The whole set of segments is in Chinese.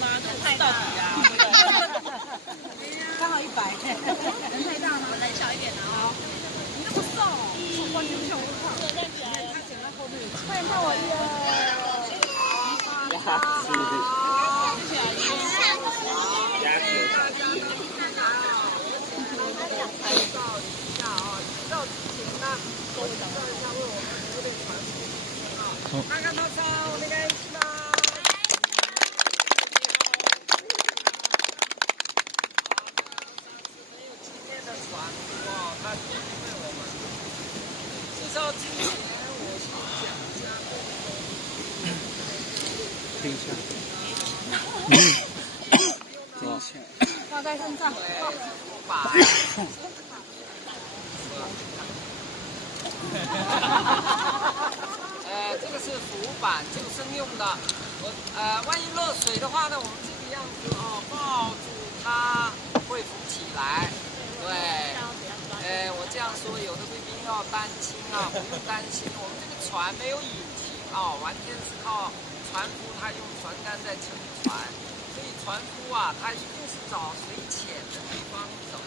妈，这太大了呀！刚好100，人太大吗？人小一点的好，你那么瘦，我牛熊我胖。站起来，他剪到后面，快看我看看他照，お願いします。他因为我们介绍之前，我先讲一下。等一下。等一下。放在身上。把。这个是浮板救生用的。万一热水的话呢，我们这个样子哦，抱住它会浮起来。对。我这样说，有的贵宾要担心啊，不用担心，我们这个船没有引擎啊，完全是靠船夫他用船杆在撑船，所以船夫啊，他一定是找水浅的地方走。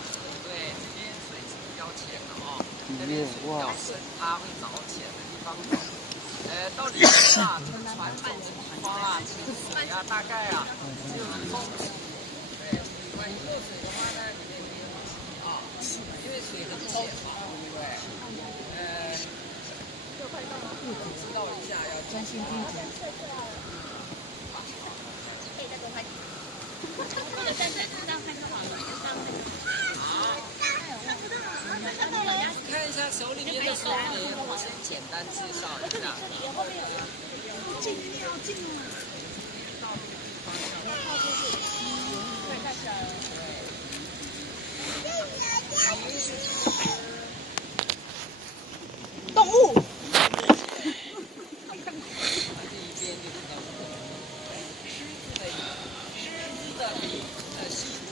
对，这边水是比较浅的哦，这边水比较深，他会找浅的地方走。到里面啊，这个船走的地方啊，这个水啊，大概啊只有1公尺。对，万一漏水的话呢，里面没有气啊，因为水很浅嘛，对不对？知道一下要专心听讲。可以再多拍几张。或者站起来这样拍就好了，就这样看一下手里面的说明，我先简单介绍一下。近要近了。对，看起来了。动物。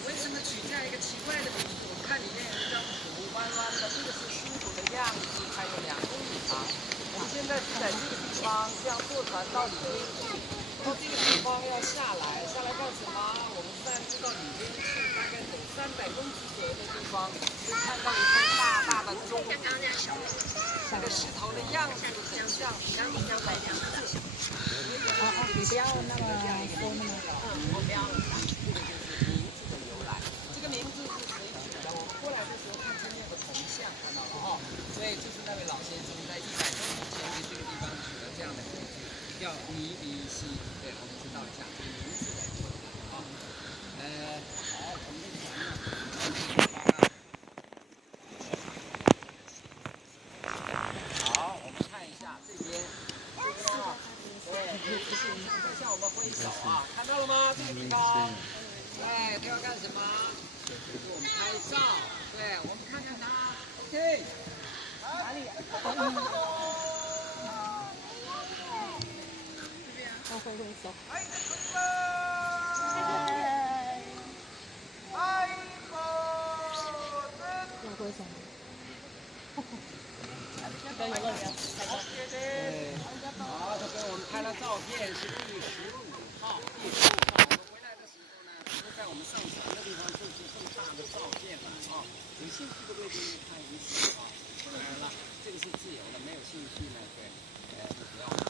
为什么取这样一个奇怪的名字？我们看里面有一张图，弯弯的，这个是狮子的样子，还有2公里长。我们现在是在这个地方，这样坐船到里边去，到这个地方要下来，下来干什么？我们暂时到里边去，大概走300公尺左右的地方，就看到一块大大的钟，那个石头的样子很像石头的样子。你不要那么说那么。我不要了。这个名字是谁取的？我们过来的时候看前面有个铜像，看到了哦。所以就是那位老先生在100多年前给这个地方取了这样的名字，叫尼比西。对，我们知道一下这个名字在这里啊。好，我们的船呢？好，我们看一下这边。对，向我们挥手啊，看到了吗？这个地方。对，他要干什么？给我们拍照。对，我们看看他。OK。哪里？我挥手。要挥手吗？要游乐园。好，他给我们拍了照片，是第15号。第15号，我们回来的时候呢，都在我们上船的地方做出这么大的照片了啊！有兴趣的贵宾看一次啊。当然了，这个是自由的，没有兴趣呢，对，就不要看。